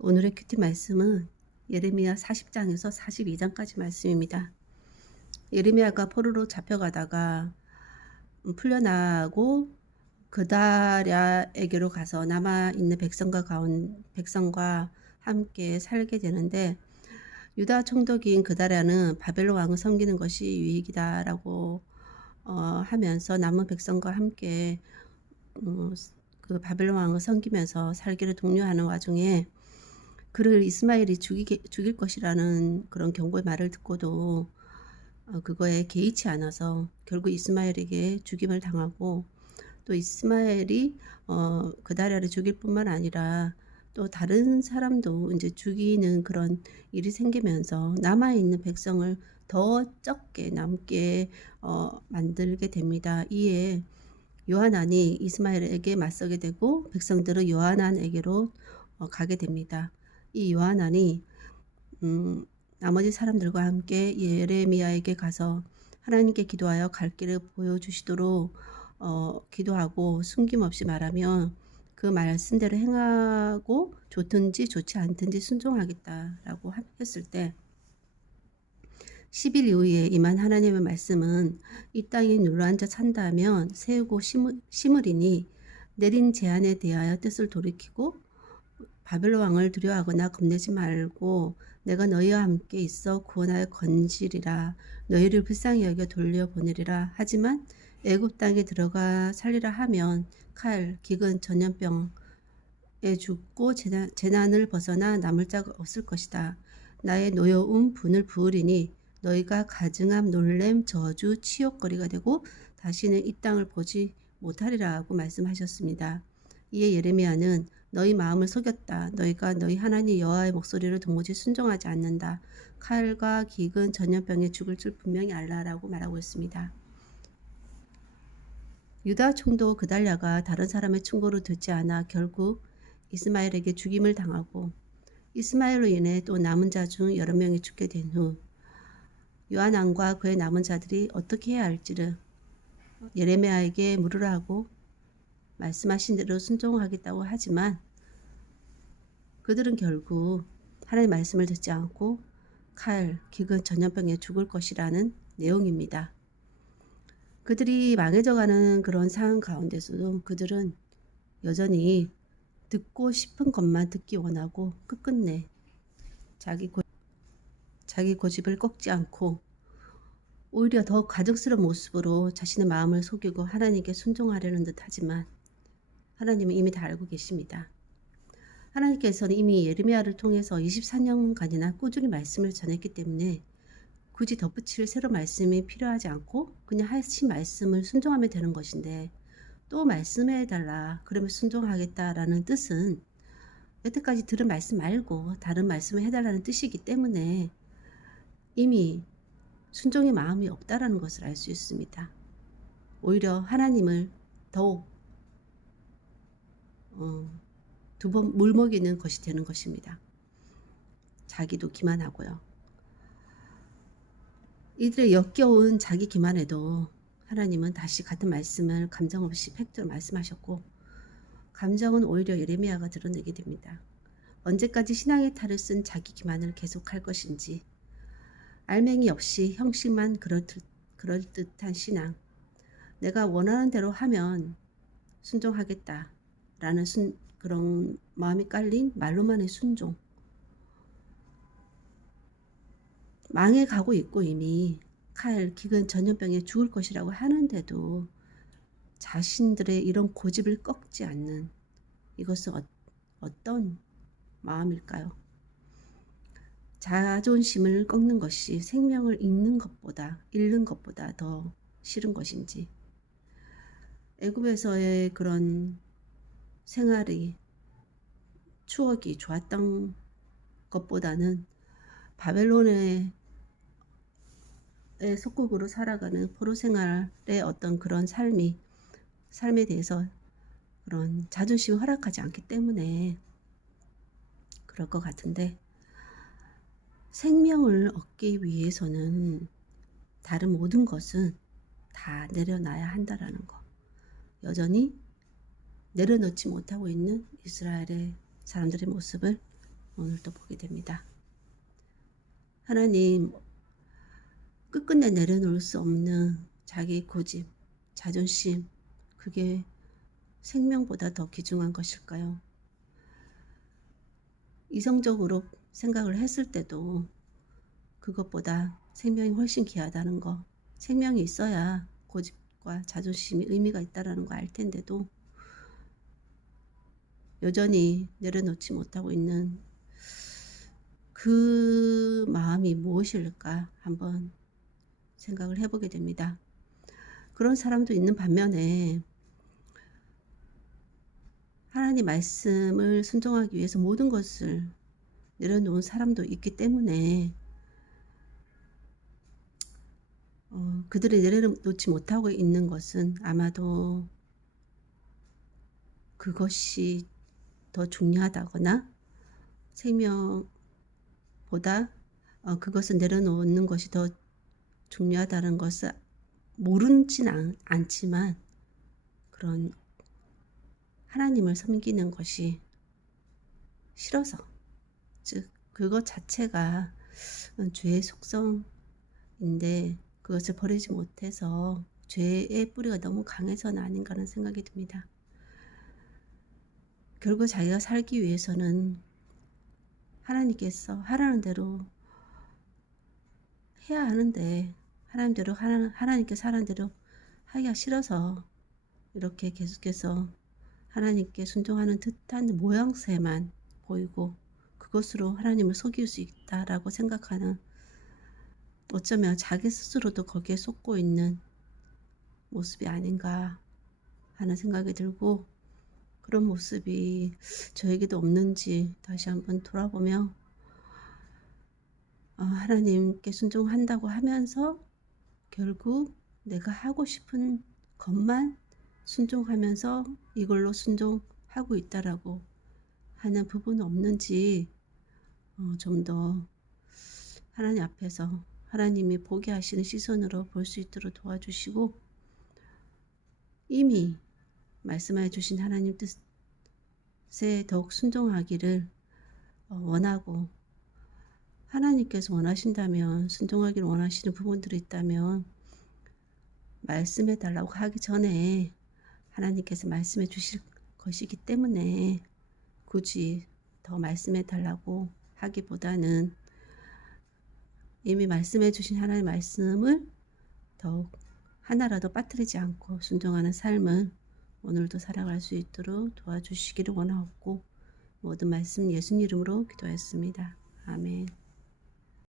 오늘의 큐티 말씀은 예레미야 40장에서 42장까지 말씀입니다. 예레미야가 포로로 잡혀가다가 풀려나고 그다랴에게로 가서 남아있는 백성과 함께 살게 되는데, 유다 총독인 그다랴는 바벨론 왕을 섬기는 것이 유익이다라고 하면서 남은 백성과 함께 그 바벨론 왕을 섬기면서 살기를 독려하는 와중에 그를 이스마엘이 죽일 것이라는 그런 경고의 말을 듣고도 그거에 개의치 않아서 결국 이스마엘에게 죽임을 당하고, 또 이스마엘이 그다랴를 죽일 뿐만 아니라 또 다른 사람도 이제 죽이는 그런 일이 생기면서 남아있는 백성을 더 적게 남게 만들게 됩니다. 이에 요하난이 이스마엘에게 맞서게 되고 백성들은 요하난에게로 가게 됩니다. 이 요하난이 나머지 사람들과 함께 예레미야에게 가서 하나님께 기도하여 갈 길을 보여주시도록 기도하고 숨김없이 말하며 그 말씀대로 행하고 좋든지 좋지 않든지 순종하겠다라고 했을 때, 10일 이후에 임한 하나님의 말씀은 이 땅이 눌러앉아 찬다면 세우고 심으리니 내린 제안에 대하여 뜻을 돌이키고 바벨론 왕을 두려워하거나 겁내지 말고 내가 너희와 함께 있어 구원하여 건지리라. 너희를 불쌍히 여겨 돌려보내리라. 하지만 애굽 땅에 들어가 살리라 하면 칼, 기근, 전염병에 죽고 재난을 벗어나 남을 자가 없을 것이다. 나의 노여움 분을 부으리니 너희가 가증함, 놀램, 저주, 치욕거리가 되고 다시는 이 땅을 보지 못하리라 하고 말씀하셨습니다. 이에 예레미야는 너희 마음을 속였다. 너희가 너희 하나님 여호와의 목소리를 도무지 순종하지 않는다. 칼과 기근, 전염병에 죽을 줄 분명히 알라라고 말하고 있습니다. 유다 총독 그달랴가 다른 사람의 충고를 듣지 않아 결국 이스마엘에게 죽임을 당하고, 이스마엘로 인해 또 남은 자 중 여러 명이 죽게 된 후 요하난과 그의 남은 자들이 어떻게 해야 할지를 예레미야에게 물으라 하고 말씀하신 대로 순종하겠다고 하지만, 그들은 결국 하나님의 말씀을 듣지 않고 칼, 기근, 전염병에 죽을 것이라는 내용입니다. 그들이 망해져가는 그런 상황 가운데서도 그들은 여전히 듣고 싶은 것만 듣기 원하고 끝끝내 자기 고집을 꺾지 않고 오히려 더 가증스러운 모습으로 자신의 마음을 속이고 하나님께 순종하려는 듯 하지만, 하나님은 이미 다 알고 계십니다. 하나님께서는 이미 예레미야를 통해서 24년간이나 꾸준히 말씀을 전했기 때문에 굳이 덧붙일 새로운 말씀이 필요하지 않고 그냥 하신 말씀을 순종하면 되는 것인데, 또 말씀해달라 그러면 순종하겠다라는 뜻은 여태까지 들은 말씀 말고 다른 말씀을 해달라는 뜻이기 때문에 이미 순종의 마음이 없다라는 것을 알 수 있습니다. 오히려 하나님을 더욱 두 번 물먹이는 것이 되는 것입니다. 자기도 기만하고요. 이들의 역겨운 자기 기만에도 하나님은 다시 같은 말씀을 감정 없이 팩트로 말씀하셨고, 감정은 오히려 예레미야가 드러내게 됩니다. 언제까지 신앙의 탈을 쓴 자기 기만을 계속할 것인지, 알맹이 없이 형식만 그럴듯한 신앙, 내가 원하는 대로 하면 순종하겠다라는 그런 마음이 깔린 말로만의 순종, 망해가고 있고 이미 칼, 기근, 전염병에 죽을 것이라고 하는데도 자신들의 이런 고집을 꺾지 않는, 이것은 어떤 마음일까요? 자존심을 꺾는 것이 생명을 잃는 것보다 더 싫은 것인지, 애굽에서의 그런 생활이 추억이 좋았던 것보다는 바벨론의 속국으로 살아가는 포로 생활의 어떤 그런 삶에 대해서 그런 자존심이 허락하지 않기 때문에 그럴 것 같은데, 생명을 얻기 위해서는 다른 모든 것은 다 내려놔야 한다라는 거, 여전히 내려놓지 못하고 있는 이스라엘의 사람들의 모습을 오늘도 보게 됩니다. 하나님, 끝끝내 내려놓을 수 없는 자기 고집, 자존심, 그게 생명보다 더 귀중한 것일까요? 이성적으로 생각을 했을 때도 그것보다 생명이 훨씬 귀하다는 거, 생명이 있어야 고집과 자존심이 의미가 있다는 거 알 텐데도 여전히 내려놓지 못하고 있는 그 마음이 무엇일까 한번 생각을 해보게 됩니다. 그런 사람도 있는 반면에 하나님 말씀을 순종하기 위해서 모든 것을 내려놓은 사람도 있기 때문에 그들이 내려놓지 못하고 있는 것은 아마도 그것이 더 중요하다거나 생명보다 그것을 내려놓는 것이 더 중요하다는 것을 모르진 않지만 그런 하나님을 섬기는 것이 싫어서, 즉 그것 자체가 죄의 속성인데 그것을 버리지 못해서 죄의 뿌리가 너무 강해서는 아닌가 하는 생각이 듭니다. 결국 자기가 살기 위해서는 하나님께서 하라는 대로 해야 하는데 하나님께서 하라는 대로 하기가 싫어서 이렇게 계속해서 하나님께 순종하는 듯한 모양새만 보이고 그것으로 하나님을 속일 수 있다라고 생각하는, 어쩌면 자기 스스로도 거기에 속고 있는 모습이 아닌가 하는 생각이 들고, 그런 모습이 저에게도 없는지 다시 한번 돌아보며 하나님께 순종한다고 하면서 결국 내가 하고 싶은 것만 순종하면서 이걸로 순종하고 있다라고 하는 부분은 없는지 좀 더 하나님 앞에서 하나님이 보게 하시는 시선으로 볼 수 있도록 도와주시고, 이미 말씀해 주신 하나님 뜻에 더욱 순종하기를 원하고, 하나님께서 원하신다면, 순종하기를 원하시는 부분들이 있다면 말씀해 달라고 하기 전에 하나님께서 말씀해 주실 것이기 때문에 굳이 더 말씀해 달라고 하기보다는 이미 말씀해 주신 하나님의 말씀을 더욱 하나라도 빠뜨리지 않고 순종하는 삶을 오늘도 살아갈 수 있도록 도와주시기를 원하옵고, 모든 말씀 예수님 이름으로 기도했습니다. 아멘.